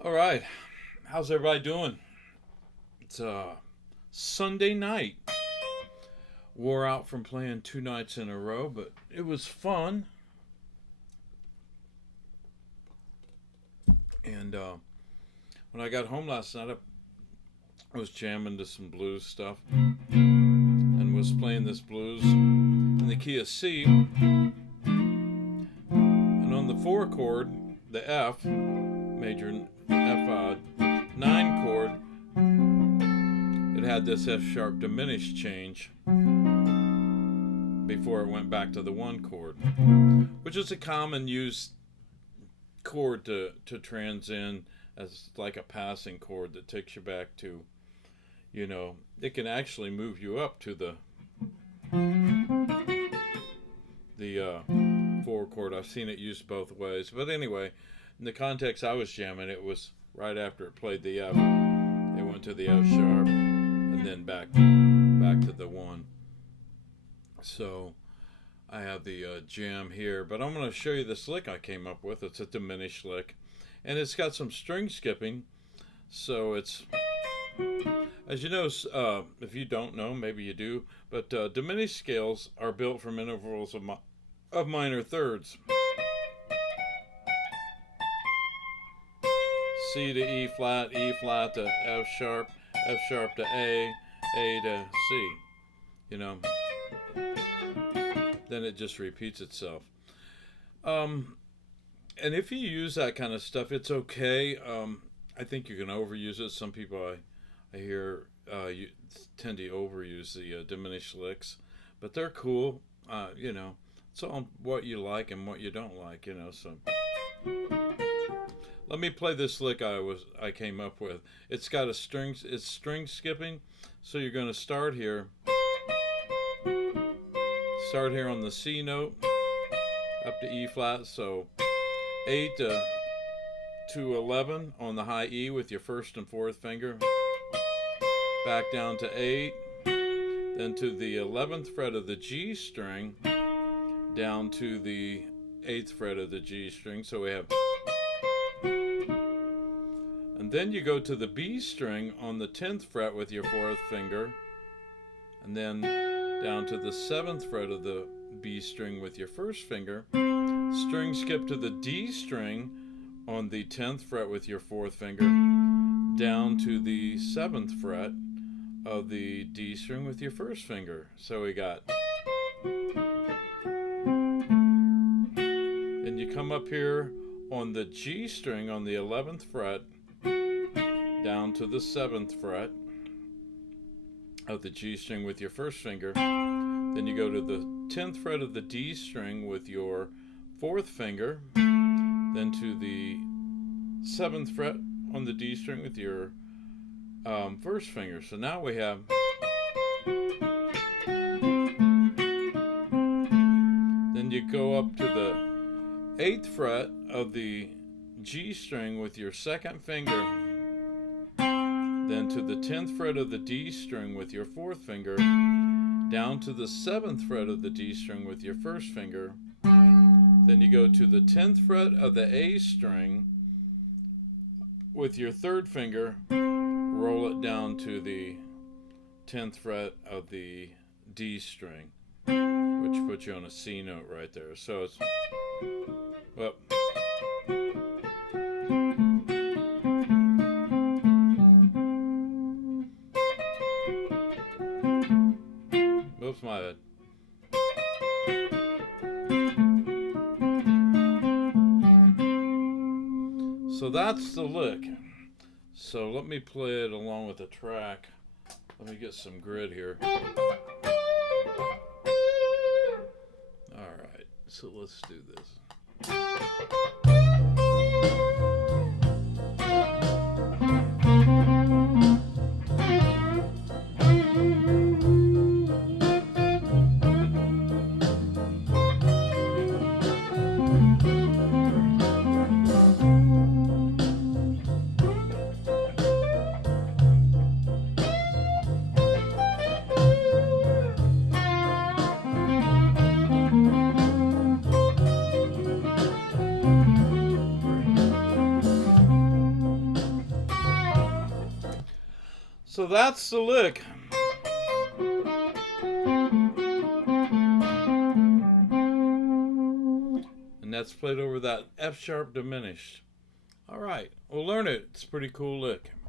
All right. How's everybody doing? It's Sunday night. Wore out from playing 2 nights in a row, but it was fun. And when I got home last night, I was jamming to some blues stuff and was playing this blues in the key of C. And on the 4 chord, the F, major F9 chord, it had this F sharp diminished change before it went back to the 1 chord, which is a common used chord to transcend as like a passing chord that takes you back to, it can actually move you up to the 4 chord. I've seen it used both ways. But anyway, in the context I was jamming, it was right after it played the F. It went to the F sharp and then back to the 1. So I have the jam here, but I'm going to show you this lick I came up with. It's a diminished lick, and it's got some string skipping. So it's, as you know, if you don't know, maybe you do, but diminished scales are built from intervals of minor thirds. C to E flat to F sharp to A to C. Then it just repeats itself. And if you use that kind of stuff, it's okay. I think you can overuse it. Some people I hear tend to overuse the diminished licks, but they're cool. It's all what you like and what you don't like. So let me play this lick I came up with. It's got it's string skipping. So you're going to start here on the C note up to E flat. So 8 to 11 on the high E with your first and fourth finger. Back down to 8, then to the 11th fret of the G string, down to the 8th fret of the G string. So we have, and then you go to the B string on the 10th fret with your fourth finger, and then down to the 7th fret of the B string with your first finger. String skip to the D string on the 10th fret with your fourth finger, down to the 7th fret of the D string with your first finger. So we got, then you come up here on the G string on the 11th fret, down to the 7th fret of the G string with your first finger. Then you go to the 10th fret of the D string with your fourth finger, then to the 7th fret on the D string with your first finger. So now we have, then you go up to the 8th fret of the G string with your second finger, then to the 10th fret of the D string with your fourth finger, down to the 7th fret of the D string with your first finger. Then you go to the 10th fret of the A string with your third finger, roll it down to the 10th fret of the D string, which puts you on a C note right there. So it's, well, oops, my bad. So that's the lick. So let me play it along with the track. Let me get some grid here. Alright, so let's do this. So that's the lick. And that's played over that F sharp diminished. All right, we'll learn it. It's a pretty cool lick.